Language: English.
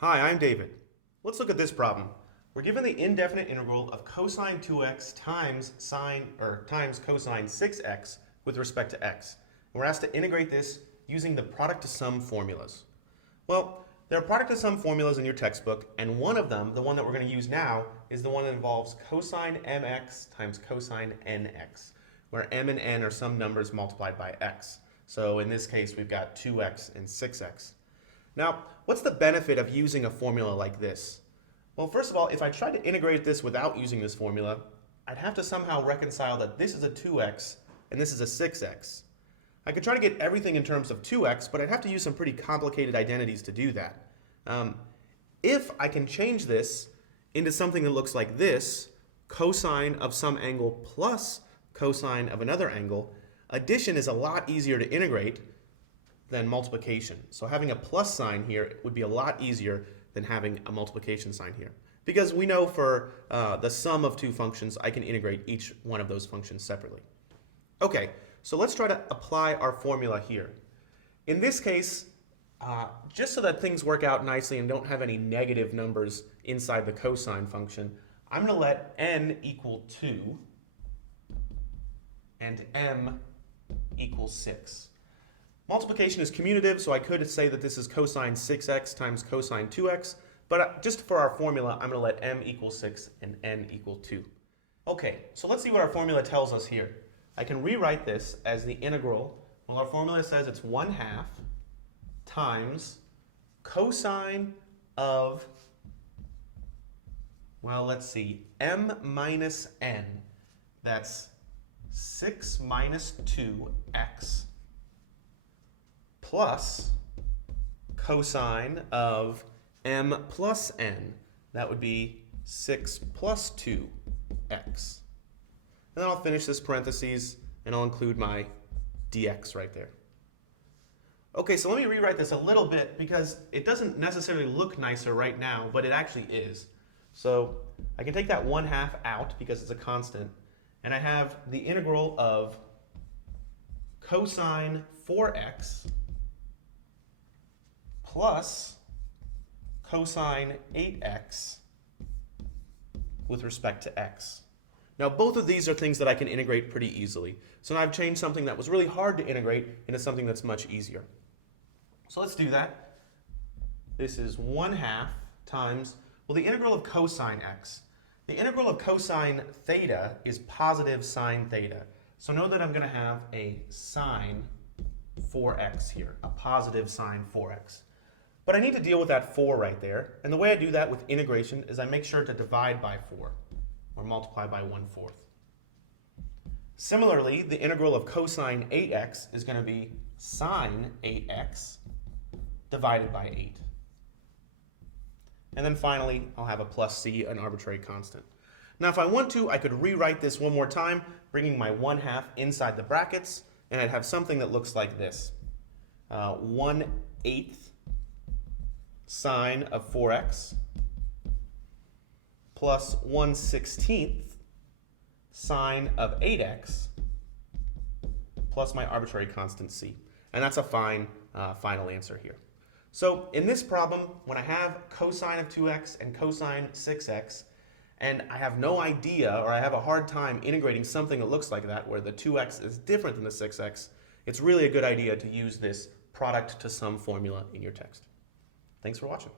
Hi, I'm David. Let's look at this problem. We're given the indefinite integral of cosine 2x times times cosine 6x with respect to x. And we're asked to integrate this using the product to sum formulas. Well, there are product to sum formulas in your textbook, and one of them, the one that we're going to use now, is the one that involves cosine mx times cosine nx, where m and n are some numbers multiplied by x. So in this case, we've got 2x and 6x. Now, what's the benefit of using a formula like this? Well, first of all, if I tried to integrate this without using this formula, I'd have to somehow reconcile that this is a 2x and this is a 6x. I could try to get everything in terms of 2x, but I'd have to use some pretty complicated identities to do that. If I can change this into something that looks like this, cosine of some angle plus cosine of another angle, addition is a lot easier to integrate than multiplication. So having a plus sign here would be a lot easier than having a multiplication sign here. Because we know for the sum of two functions, I can integrate each one of those functions separately. Okay, so let's try to apply our formula here. In this case, just so that things work out nicely and don't have any negative numbers inside the cosine function, I'm going to let n equal 2 and m equal 6. Multiplication is commutative, so I could say that this is cosine 6x times cosine 2x, but just for our formula, I'm going to let m equal 6 and n equal 2. Okay, so let's see what our formula tells us here. I can rewrite this as the integral. Well, our formula says it's 1/2 times cosine of, well, let's see, m minus n. That's 6 minus 2x plus cosine of m plus n. That would be 6 plus 2x. And then I'll finish this parentheses and I'll include my dx right there. Okay, so let me rewrite this a little bit because it doesn't necessarily look nicer right now, but it actually is. So I can take that 1/2 out because it's a constant, and I have the integral of cosine 4x plus cosine 8x with respect to x. Now both of these are things that I can integrate pretty easily. So now I've changed something that was really hard to integrate into something that's much easier. So let's do that. This is 1/2 times, well, the integral of cosine x. The integral of cosine theta is positive sine theta. So know that I'm going to have a sine 4x here, a positive sine 4x. But I need to deal with that 4 right there. And the way I do that with integration is I make sure to divide by 4, or multiply by 1/4. Similarly, the integral of cosine 8x is going to be sine 8x divided by 8. And then finally, I'll have a plus c, an arbitrary constant. Now if I want to, I could rewrite this one more time, bringing my 1/2 inside the brackets, and I'd have something that looks like this. 1/8 sine of 4x plus 1/16 sine of 8x plus my arbitrary constant c. And that's a fine final answer here. So in this problem, when I have cosine of 2x and cosine 6x, and I have no idea, or I have a hard time integrating something that looks like that, where the 2x is different than the 6x, it's really a good idea to use this product to sum formula in your text. Thanks for watching.